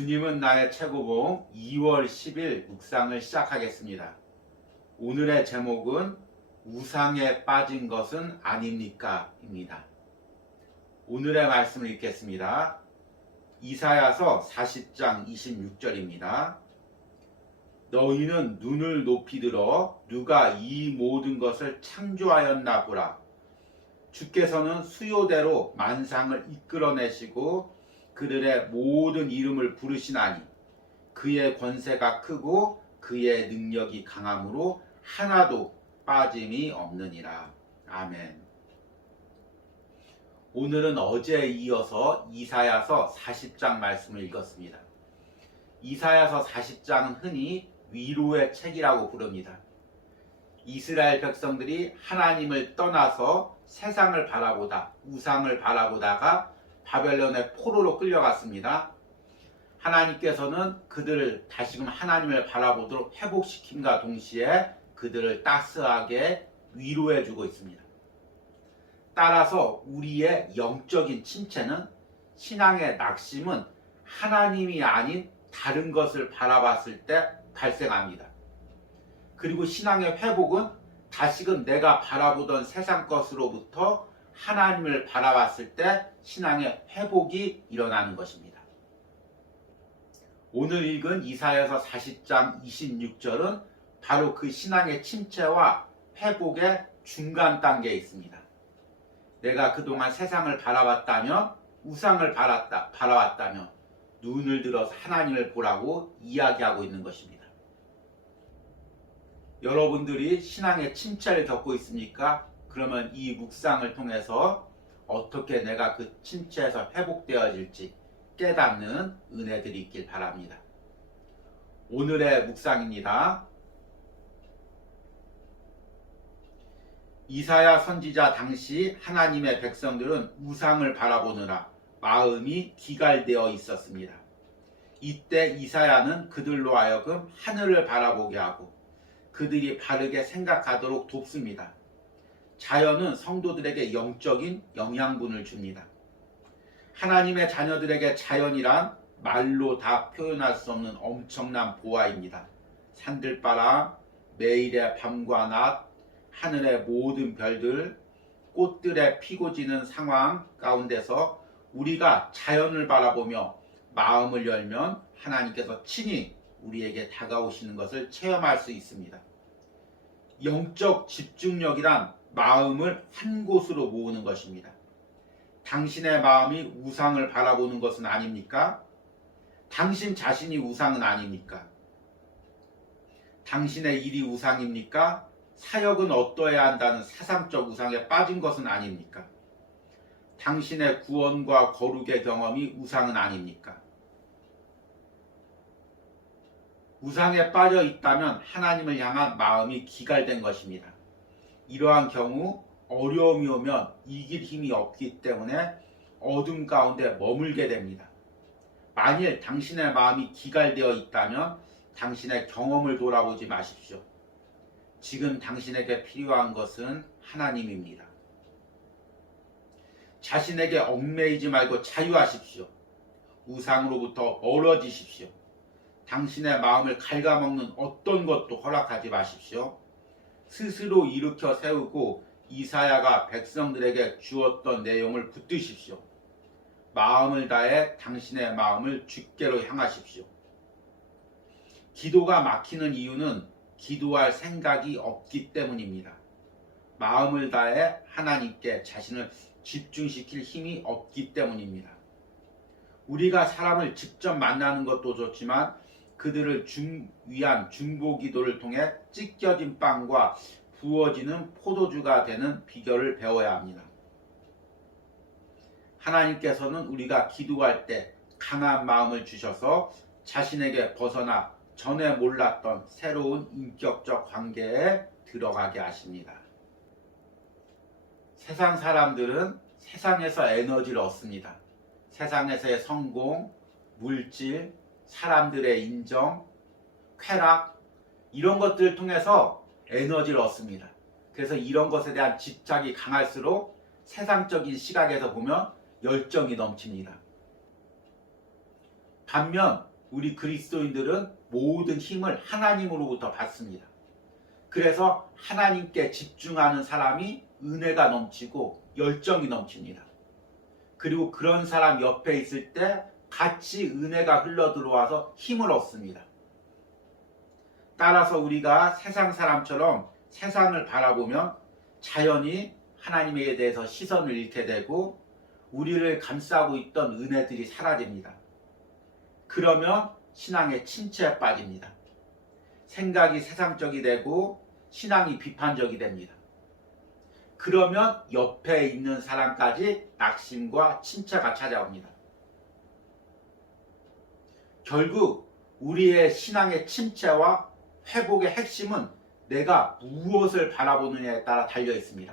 주님은 나의 최고봉 2월 10일 묵상을 시작하겠습니다. 오늘의 제목은 우상에 빠진 것은 아닙니까? 입니다. 오늘의 말씀을 읽겠습니다. 이사야서 40장 26절입니다. 너희는 눈을 높이 들어 누가 이 모든 것을 창조하였나 보라. 주께서는 수요대로 만상을 이끌어내시고 그들의 모든 이름을 부르시나니 그의 권세가 크고 그의 능력이 강함으로 하나도 빠짐이 없느니라. 아멘. 오늘은 어제에 이어서 이사야서 40장 말씀을 읽었습니다. 이사야서 40장은 흔히 위로의 책이라고 부릅니다. 이스라엘 백성들이 하나님을 떠나서 세상을 바라보다 우상을 바라보다가 바벨론의 포로로 끌려갔습니다. 하나님께서는 그들을 다시금 하나님을 바라보도록 회복시킴과 동시에 그들을 따스하게 위로해주고 있습니다. 따라서 우리의 영적인 침체는, 신앙의 낙심은 하나님이 아닌 다른 것을 바라봤을 때 발생합니다. 그리고 신앙의 회복은 다시금 내가 바라보던 세상 것으로부터 하나님을 바라봤을 때 신앙의 회복이 일어나는 것입니다. 오늘 읽은 이사야서 40장 26절은 바로 그 신앙의 침체와 회복의 중간 단계에 있습니다. 내가 그동안 세상을 바라봤다면, 우상을 바라봤다면 눈을 들어서 하나님을 보라고 이야기하고 있는 것입니다. 여러분들이 신앙의 침체를 겪고 있습니까? 그러면 이 묵상을 통해서 어떻게 내가 그 침체에서 회복되어질지 깨닫는 은혜들이 있길 바랍니다. 오늘의 묵상입니다. 이사야 선지자 당시 하나님의 백성들은 우상을 바라보느라 마음이 기갈되어 있었습니다. 이때 이사야는 그들로 하여금 하늘을 바라보게 하고 그들이 바르게 생각하도록 돕습니다. 자연은 성도들에게 영적인 영양분을 줍니다. 하나님의 자녀들에게 자연이란 말로 다 표현할 수 없는 엄청난 보화입니다. 산들바람, 매일의 밤과 낮, 하늘의 모든 별들, 꽃들의 피고 지는 상황 가운데서 우리가 자연을 바라보며 마음을 열면 하나님께서 친히 우리에게 다가오시는 것을 체험할 수 있습니다. 영적 집중력이란 마음을 한 곳으로 모으는 것입니다. 당신의 마음이 우상을 바라보는 것은 아닙니까? 당신 자신이 우상은 아닙니까? 당신의 일이 우상입니까? 사역은 어떠해야 한다는 사상적 우상에 빠진 것은 아닙니까? 당신의 구원과 거룩의 경험이 우상은 아닙니까? 우상에 빠져 있다면 하나님을 향한 마음이 기갈된 것입니다. 이러한 경우 어려움이 오면 이길 힘이 없기 때문에 어둠 가운데 머물게 됩니다. 만일 당신의 마음이 기갈되어 있다면 당신의 경험을 돌아보지 마십시오. 지금 당신에게 필요한 것은 하나님입니다. 자신에게 얽매이지 말고 자유하십시오. 우상으로부터 멀어지십시오. 당신의 마음을 갉아먹는 어떤 것도 허락하지 마십시오. 스스로 일으켜 세우고 이사야가 백성들에게 주었던 내용을 붙드십시오. 마음을 다해 당신의 마음을 주께로 향하십시오. 기도가 막히는 이유는 기도할 생각이 없기 때문입니다. 마음을 다해 하나님께 자신을 집중시킬 힘이 없기 때문입니다. 우리가 사람을 직접 만나는 것도 좋지만 그들을 위한 중보기도를 통해 찢겨진 빵과 부어지는 포도주가 되는 비결을 배워야 합니다. 하나님께서는 우리가 기도할 때 강한 마음을 주셔서 자신에게 벗어나 전에 몰랐던 새로운 인격적 관계에 들어가게 하십니다. 세상 사람들은 세상에서 에너지를 얻습니다. 세상에서의 성공, 물질, 사람들의 인정, 쾌락 이런 것들을 통해서 에너지를 얻습니다. 그래서 이런 것에 대한 집착이 강할수록 세상적인 시각에서 보면 열정이 넘칩니다. 반면 우리 그리스도인들은 모든 힘을 하나님으로부터 받습니다. 그래서 하나님께 집중하는 사람이 은혜가 넘치고 열정이 넘칩니다. 그리고 그런 사람 옆에 있을 때 같이 은혜가 흘러 들어와서 힘을 얻습니다. 따라서 우리가 세상 사람처럼 세상을 바라보면 자연히 하나님에 대해서 시선을 잃게 되고 우리를 감싸고 있던 은혜들이 사라집니다. 그러면 신앙의 침체에 빠집니다. 생각이 세상적이 되고 신앙이 비판적이 됩니다. 그러면 옆에 있는 사람까지 낙심과 침체가 찾아옵니다. 결국 우리의 신앙의 침체와 회복의 핵심은 내가 무엇을 바라보느냐에 따라 달려 있습니다.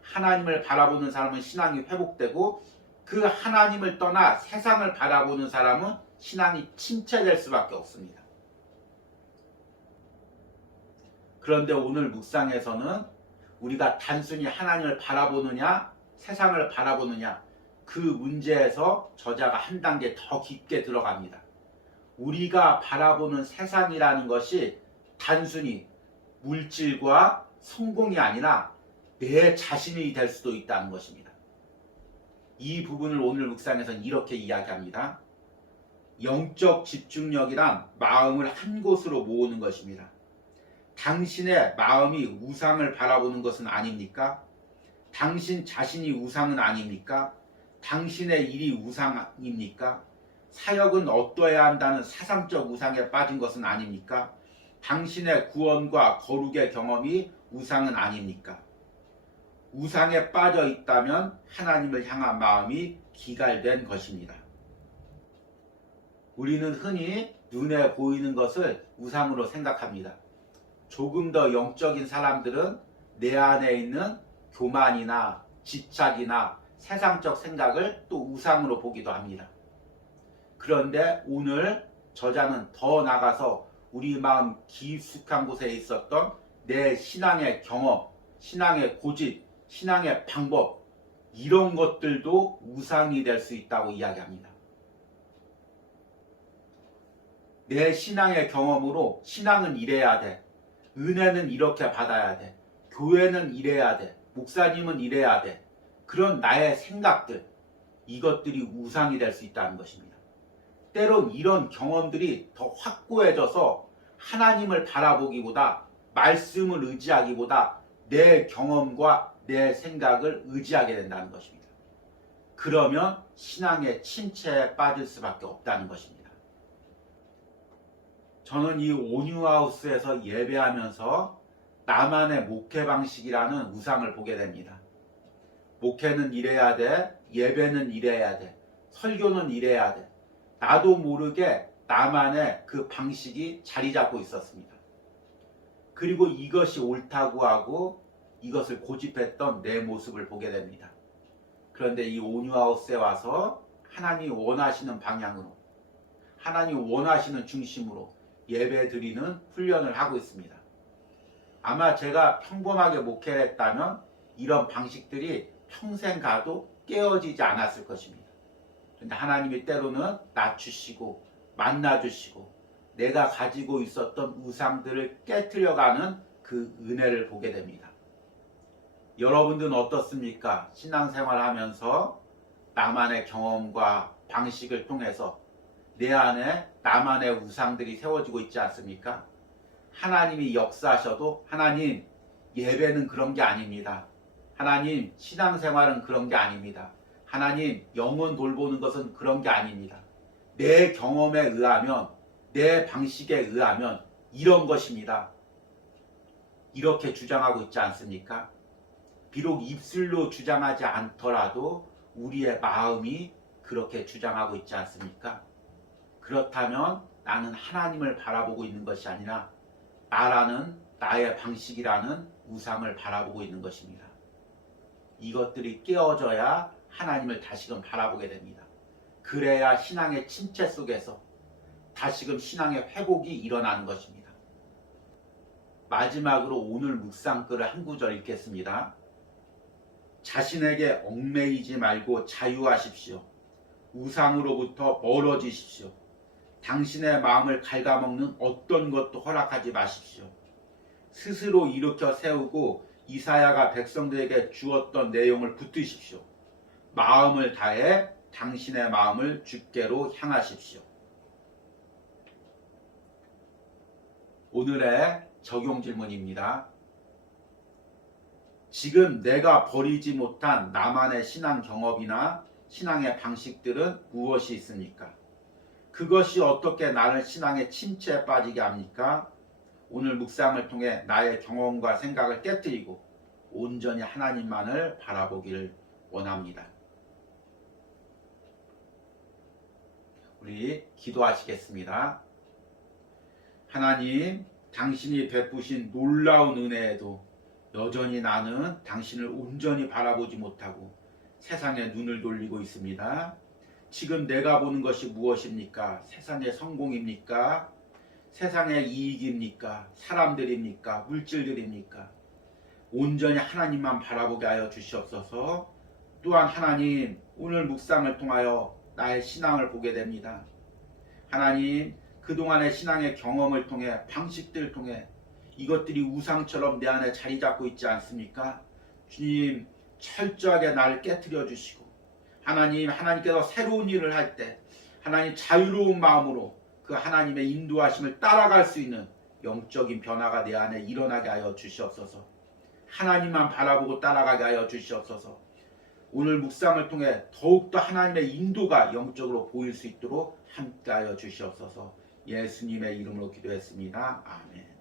하나님을 바라보는 사람은 신앙이 회복되고 그 하나님을 떠나 세상을 바라보는 사람은 신앙이 침체될 수밖에 없습니다. 그런데 오늘 묵상에서는 우리가 단순히 하나님을 바라보느냐 세상을 바라보느냐 그 문제에서 저자가 한 단계 더 깊게 들어갑니다. 우리가 바라보는 세상이라는 것이 단순히 물질과 성공이 아니라 내 자신이 될 수도 있다는 것입니다. 이 부분을 오늘 묵상에서는 이렇게 이야기합니다. 영적 집중력이란 마음을 한 곳으로 모으는 것입니다. 당신의 마음이 우상을 바라보는 것은 아닙니까? 당신 자신이 우상은 아닙니까? 당신의 일이 우상입니까? 사역은 어떠해야 한다는 사상적 우상에 빠진 것은 아닙니까? 당신의 구원과 거룩의 경험이 우상은 아닙니까? 우상에 빠져 있다면 하나님을 향한 마음이 기갈된 것입니다. 우리는 흔히 눈에 보이는 것을 우상으로 생각합니다. 조금 더 영적인 사람들은 내 안에 있는 교만이나 집착이나 세상적 생각을 또 우상으로 보기도 합니다. 그런데 오늘 저자는 더 나가서 우리 마음 깊숙한 곳에 있었던 내 신앙의 경험, 신앙의 고집, 신앙의 방법 이런 것들도 우상이 될 수 있다고 이야기합니다. 내 신앙의 경험으로 신앙은 이래야 돼. 은혜는 이렇게 받아야 돼. 교회는 이래야 돼. 목사님은 이래야 돼. 그런 나의 생각들 이것들이 우상이 될 수 있다는 것입니다. 때론 이런 경험들이 더 확고해져서 하나님을 바라보기보다 말씀을 의지하기보다 내 경험과 내 생각을 의지하게 된다는 것입니다. 그러면 신앙의 침체에 빠질 수밖에 없다는 것입니다. 저는 이 온유하우스에서 예배하면서 나만의 목회 방식이라는 우상을 보게 됩니다. 목회는 이래야 돼, 예배는 이래야 돼, 설교는 이래야 돼. 나도 모르게 나만의 그 방식이 자리 잡고 있었습니다. 그리고 이것이 옳다고 하고 이것을 고집했던 내 모습을 보게 됩니다. 그런데 이 온유하우스에 와서 하나님이 원하시는 방향으로 하나님이 원하시는 중심으로 예배 드리는 훈련을 하고 있습니다. 아마 제가 평범하게 목회를 했다면 이런 방식들이 평생 가도 깨어지지 않았을 것입니다. 그런데 하나님이 때로는 낮추시고 만나주시고 내가 가지고 있었던 우상들을 깨트려가는 그 은혜를 보게 됩니다. 여러분들은 어떻습니까? 신앙생활 하면서 나만의 경험과 방식을 통해서 내 안에 나만의 우상들이 세워지고 있지 않습니까? 하나님이 역사하셔도 하나님 예배는 그런 게 아닙니다. 하나님 신앙생활은 그런 게 아닙니다. 하나님 영혼 돌보는 것은 그런 게 아닙니다. 내 경험에 의하면 내 방식에 의하면 이런 것입니다. 이렇게 주장하고 있지 않습니까? 비록 입술로 주장하지 않더라도 우리의 마음이 그렇게 주장하고 있지 않습니까? 그렇다면 나는 하나님을 바라보고 있는 것이 아니라 나라는 나의 방식이라는 우상을 바라보고 있는 것입니다. 이것들이 깨어져야 하나님을 다시금 바라보게 됩니다. 그래야 신앙의 침체 속에서 다시금 신앙의 회복이 일어나는 것입니다. 마지막으로 오늘 묵상글을 한 구절 읽겠습니다. 자신에게 얽매이지 말고 자유하십시오. 우상으로부터 멀어지십시오. 당신의 마음을 갉아먹는 어떤 것도 허락하지 마십시오. 스스로 일으켜 세우고 이사야가 백성들에게 주었던 내용을 붙드십시오. 마음을 다해 당신의 마음을 주께로 향하십시오. 오늘의 적용 질문입니다. 지금 내가 버리지 못한 나만의 신앙 경험이나 신앙의 방식들은 무엇이 있습니까? 그것이 어떻게 나를 신앙의 침체에 빠지게 합니까? 오늘 묵상을 통해 나의 경험과 생각을 깨뜨리고 온전히 하나님만을 바라보기를 원합니다. 우리 기도하시겠습니다. 하나님, 당신이 베푸신 놀라운 은혜에도 여전히 나는 당신을 온전히 바라보지 못하고 세상에 눈을 돌리고 있습니다. 지금 내가 보는 것이 무엇입니까? 세상의 성공입니까? 세상의 이익입니까? 사람들입니까? 물질들입니까? 온전히 하나님만 바라보게 하여 주시옵소서. 또한 하나님, 오늘 묵상을 통하여 나의 신앙을 보게 됩니다. 하나님, 그동안의 신앙의 경험을 통해 방식들을 통해 이것들이 우상처럼 내 안에 자리 잡고 있지 않습니까? 주님, 철저하게 나를 깨트려 주시고 하나님, 하나님께서 새로운 일을 할 때 하나님 자유로운 마음으로 그 하나님의 인도하심을 따라갈 수 있는 영적인 변화가 내 안에 일어나게 하여 주시옵소서. 하나님만 바라보고 따라가게 하여 주시옵소서. 오늘 묵상을 통해 더욱더 하나님의 인도가 영적으로 보일 수 있도록 함께하여 주시옵소서. 예수님의 이름으로 기도했습니다. 아멘.